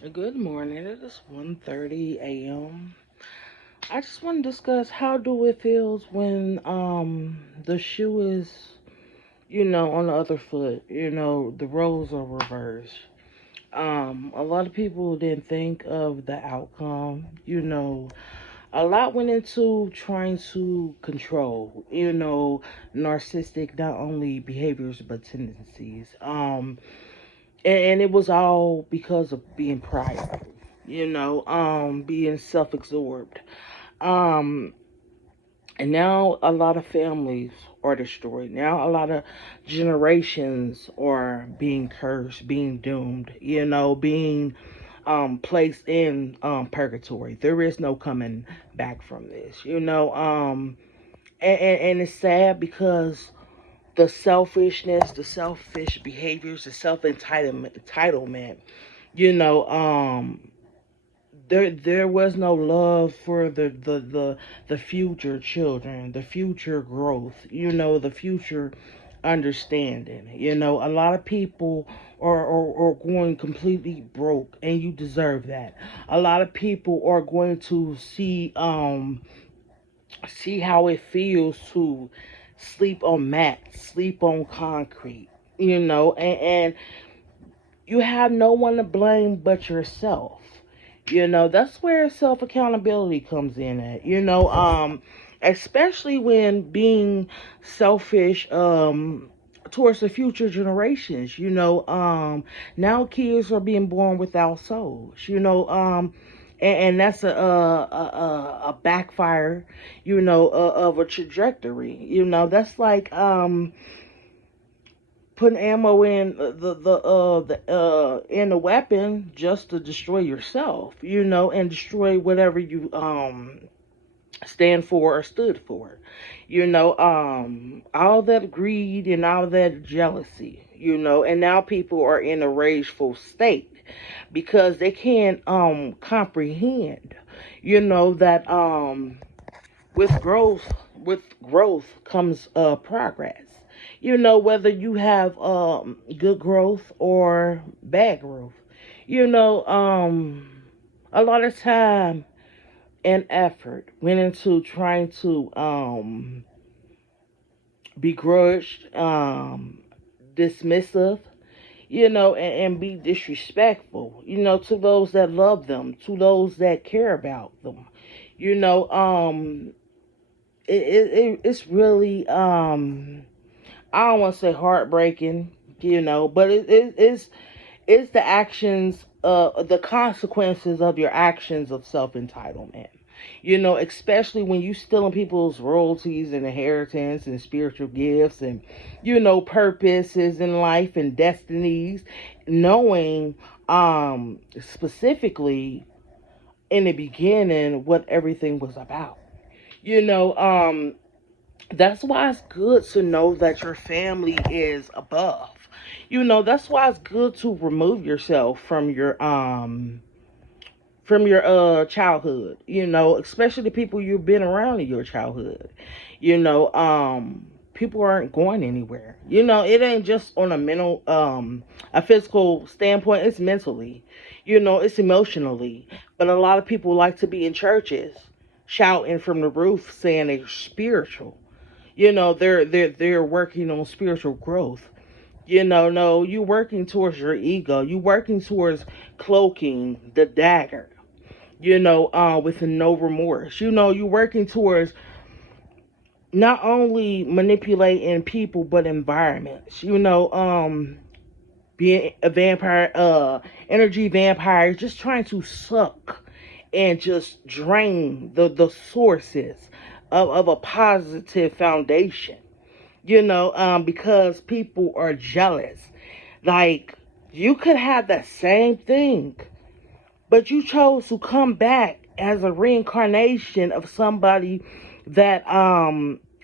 Good morning. It is 1:30 a.m. I just want to discuss how do it feels when the shoe is, on the other foot. The roles are reversed. A lot of people didn't think of the outcome. A lot went into trying to control, narcissistic not only behaviors but tendencies. And it was all because of being prideful, being self-absorbed. Um, and now a lot of families are destroyed. Now a lot of generations are being cursed, being doomed, being placed in purgatory. There is no coming back from this, and it's sad because the selfishness, the selfish behaviors, the self entitlement. You know, there was no love for the future children, the future growth. The future understanding. A lot of people are going completely broke, and you deserve that. A lot of people are going to see how it feels to sleep on mats, sleep on concrete, and you have no one to blame but yourself. That's where self accountability comes in at, especially when being selfish, towards the future generations. Now kids are being born without souls, and that's a backfire, of a trajectory. That's like putting ammo in the in the weapon just to destroy yourself, and destroy whatever you stand for or stood for. All that greed and all that jealousy, and now people are in a rageful state because they can't comprehend, that with growth comes progress. Whether you have good growth or bad growth. You know, um, a lot of time and effort went into trying to begrudge, dismissive, and be disrespectful, to those that love them, to those that care about them. You know, it's really I don't want to say heartbreaking, but it's the actions, the consequences of your actions of self entitlement. Especially when you stealing people's royalties and inheritance and spiritual gifts and purposes in life and destinies, knowing specifically in the beginning what everything was about. You know, that's why it's good to know that your family is above. That's why it's good to remove yourself from your childhood, especially the people you've been around in your childhood. People aren't going anywhere. It ain't just on a physical standpoint, it's mentally, it's emotionally. But a lot of people like to be in churches shouting from the roof saying they're spiritual. They're working on spiritual growth. No, you working towards your ego. You working towards cloaking the dagger. With no remorse. You working towards not only manipulating people but environments. Being a vampire, energy vampire, just trying to suck and just drain the sources of a positive foundation. Because people are jealous. Like, you could have the same thing, but you chose to come back as a reincarnation of somebody that,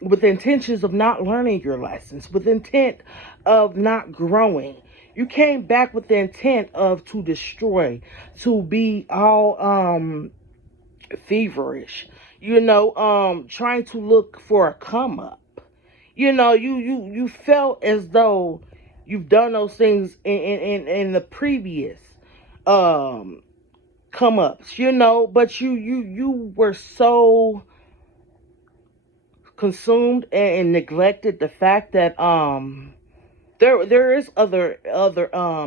with intentions of not learning your lessons, with intent of not growing. You came back with the intent of to destroy, to be all feverish, trying to look for a come up. You felt as though you've done those things in the previous come ups, but you were so consumed and neglected the fact that there is other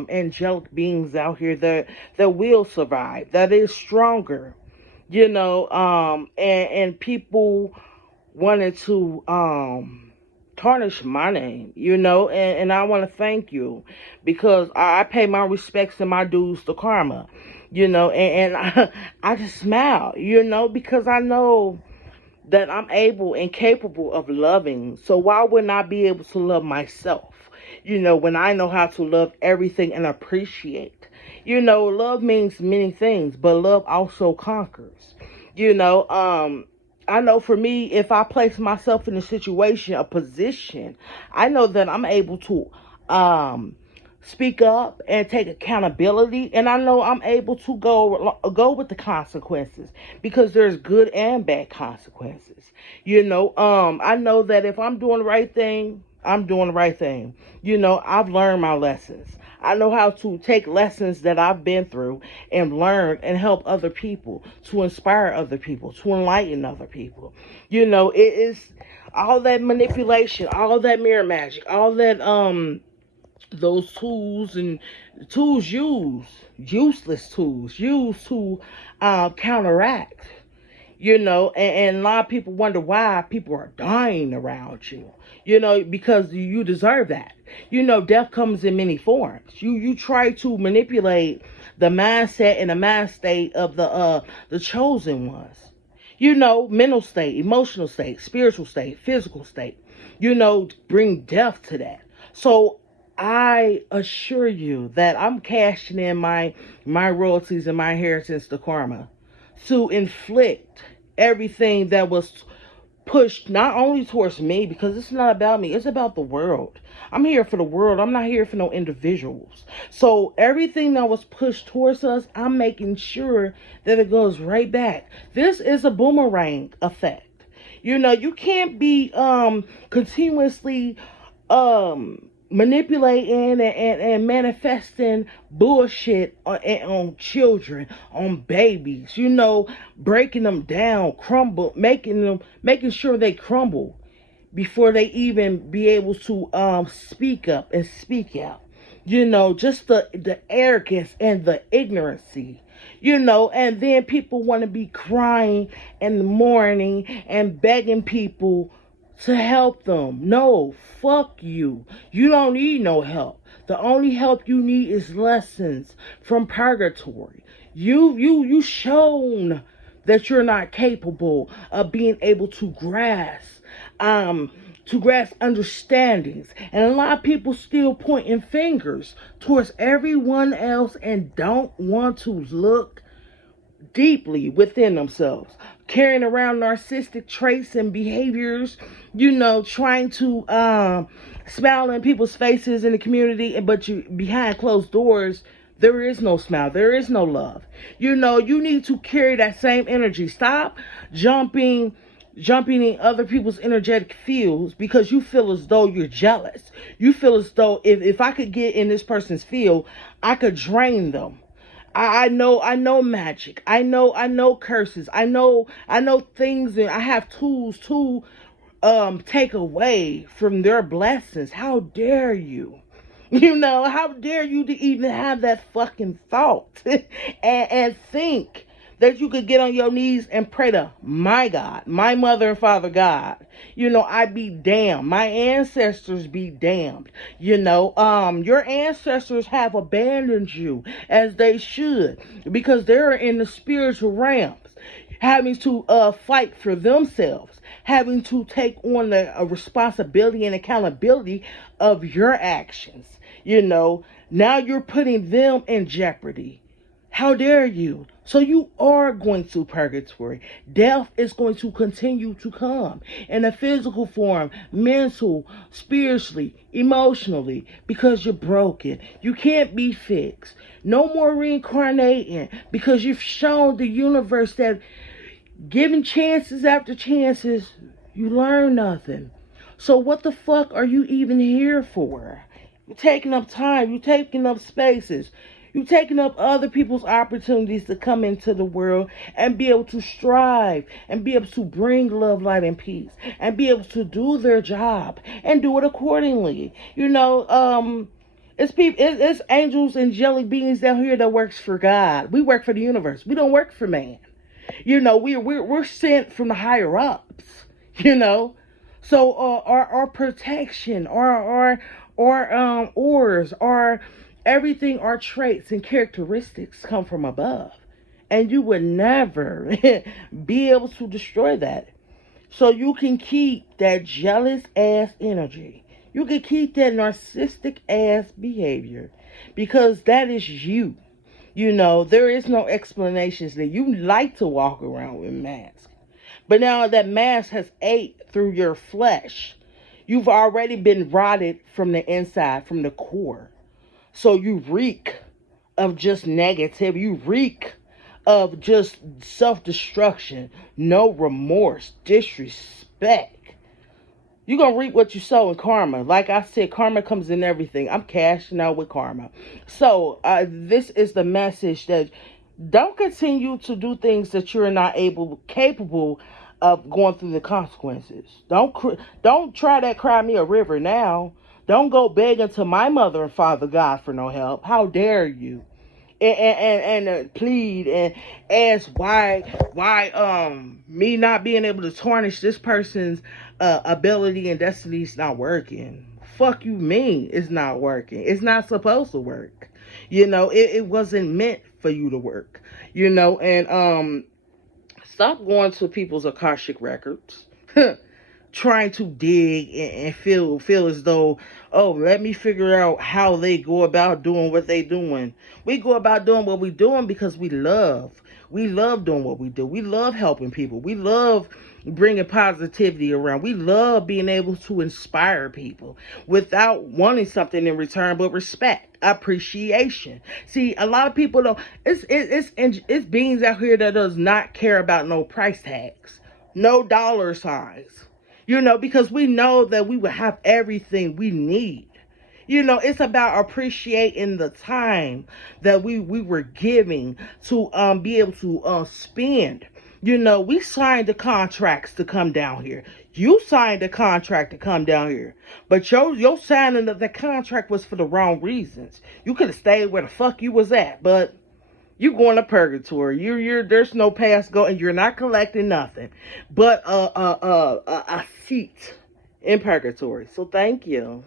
angelic beings out here that will survive, that is stronger, and people wanted to tarnish my name, and I want to thank you because I pay my respects and my dues to karma, and I just smile, because I know that I'm able and capable of loving. So why wouldn't I be able to love myself? When I know how to love everything and appreciate. Love means many things, but love also conquers. I know for me, if I place myself in a situation, a position, I know that I'm able to speak up and take accountability, and I know I'm able to go with the consequences because there's good and bad consequences. I know that if I'm doing the right thing, I'm doing the right thing. I've learned my lessons. I know how to take lessons that I've been through and learn and help other people, to inspire other people, to enlighten other people. It is all that manipulation, all that mirror magic, all that those tools and tools used, useless tools used to counteract, and a lot of people wonder why people are dying around you, because you deserve that. Death comes in many forms. You try to manipulate the mindset and the mind state of the chosen ones, mental state, emotional state, spiritual state, physical state, bring death to that. So I assure you that I'm cashing in my royalties and my inheritance to karma to inflict everything that was pushed not only towards me, because it's not about me, it's about the world. I'm here for the world. I'm not here for no individuals. So everything that was pushed towards us, I'm making sure that it goes right back. This is a boomerang effect. You can't be continuously manipulating and manifesting bullshit on children, on babies, breaking them down, making sure they crumble before they even be able to speak up and speak out. Just the arrogance and the ignorancy. And then people want to be crying in the morning and begging people to help them. No, fuck you. You don't need no help. The only help you need is lessons from purgatory. You shown that you're not capable of being able um to grasp understandings. And a lot of people still pointing fingers towards everyone else and don't want to look deeply within themselves, carrying around narcissistic traits and behaviors, trying to smile in people's faces in the community, but you behind closed doors, there is no smile, there is no love. You need to carry that same energy. Stop jumping in other people's energetic fields because you feel as though you're jealous. You feel as though if I could get in this person's field, I could drain them. I know magic. I know curses. I know things, and I have tools to take away from their blessings. How dare you? How dare you to even have that fucking thought and think that you could get on your knees and pray to my God, my mother and father God. I be damned. My ancestors be damned. Your ancestors have abandoned you as they should because they're in the spiritual realms having to fight for themselves, having to take on the responsibility and accountability of your actions. Now you're putting them in jeopardy. How dare you? So you are going to purgatory. Death is going to continue to come in a physical form, mental, spiritually, emotionally, because you're broken. You can't be fixed. No more reincarnating because you've shown the universe that giving chances after chances, you learn nothing. So what the fuck are you even here for? You're taking up time. You're taking up spaces. You taking up other people's opportunities to come into the world and be able to strive and be able to bring love, light, and peace and be able to do their job and do it accordingly. It's people, it's angels and jelly beans down here that works for God. We work for the universe. We don't work for man. We're sent from the higher ups. You know, so our protection, our ors, our everything, our traits and characteristics come from above, and you would never be able to destroy that. So you can keep that jealous ass energy. You can keep that narcissistic ass behavior because that is you. There is no explanations that you like to walk around with masks. But now that mask has ate through your flesh. You've already been rotted from the inside, from the core. So you reek of just negativity. You reek of just self-destruction, no remorse, disrespect. You're going to reap what you sow in karma. Like I said, karma comes in everything. I'm cashing out with karma. So this is the message that don't continue to do things that you're not capable of going through the consequences. Don't try that cry me a river now. Don't go begging to my mother and father God for no help. How dare you? And plead and ask why me not being able to tarnish this person's ability and destiny is not working. Fuck you mean it's not working. It's not supposed to work. It wasn't meant for you to work. And stop going to people's Akashic records. Trying to dig and feel as though, oh, let me figure out how they go about doing what they doing. We go about doing what we doing because we love. We love doing what we do. We love helping people. We love bringing positivity around. We love being able to inspire people without wanting something in return but respect, appreciation. See, a lot of people don't. It's beings out here that does not care about no price tags, no dollar signs. Because we know that we will have everything we need. It's about appreciating the time that we were giving to be able to spend. We signed the contracts to come down here. You signed the contract to come down here. But your signing of the contract was for the wrong reasons. You could have stayed where the fuck you was at, but you're going to purgatory. There's no past go, and you're not collecting nothing but a seat in purgatory. So thank you.